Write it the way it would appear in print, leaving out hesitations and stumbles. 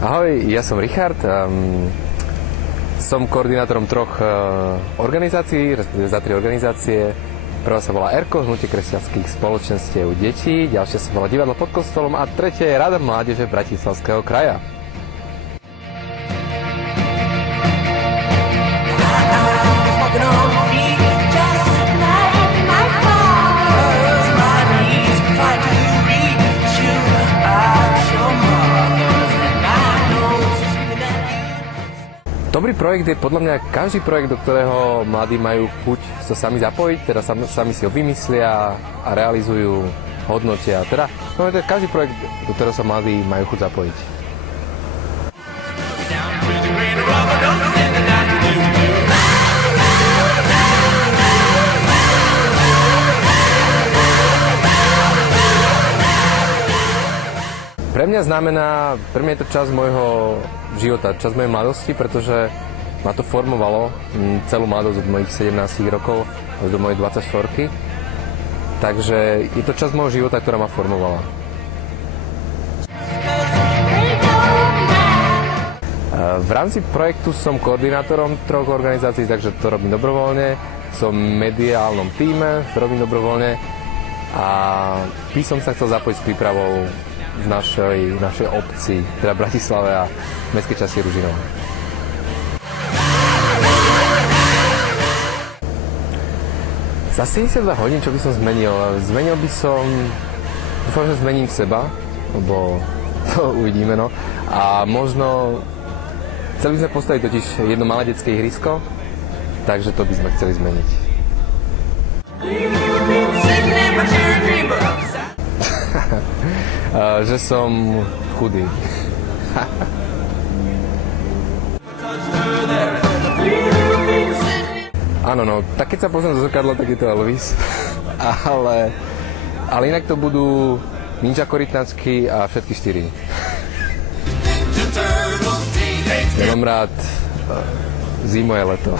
Ahoj, ja som Richard, som koordinátorom troch organizácií, respektíve za 3 organizácie. Prvá sa volá ERKO, Hnutie kresťanských spoločenstiev detí, ďalšia sa volá Divadlo pod kostolom a tretia je Rada mládeže Bratislavského kraja. Dobrý projekt je podľa mňa každý projekt, do ktorého mladí majú chuť sa sami zapojiť, teda sami si ho vymyslia a realizujú, hodnotia. Teda každý projekt, do ktorého sa mladí majú chuť zapojiť. Pre mňa je to časť môjho života, časť mojej mladosti, pretože ma to formovalo celú mladosť od mojich 17 rokov až do mojej 24. Takže je to časť môjho života, ktorá ma formovala. V rámci projektu som koordinátorom troch organizácií, takže to robím dobrovoľne. Som v mediálnom tíme, to robím dobrovoľne. A by som sa chcel zapojiť s prípravou v našej obci, teda Bratislave a mestskej časti Ružinova. Za 72 hodín, čo by som zmenil? Zmenil by som... Dúfam, že zmením seba, lebo to uvidíme, no. A možno... Chceli by sme postaviť totiž jedno malé detské ihrisko, takže to by sme chceli zmeniť. Že som chudý. Áno, no, tak keď sa pozriem do zrkadla, tak je to Elvis. Ale inak to budú Ninja Korytnacký a všetky 4. Ja mám rád zimu a leto.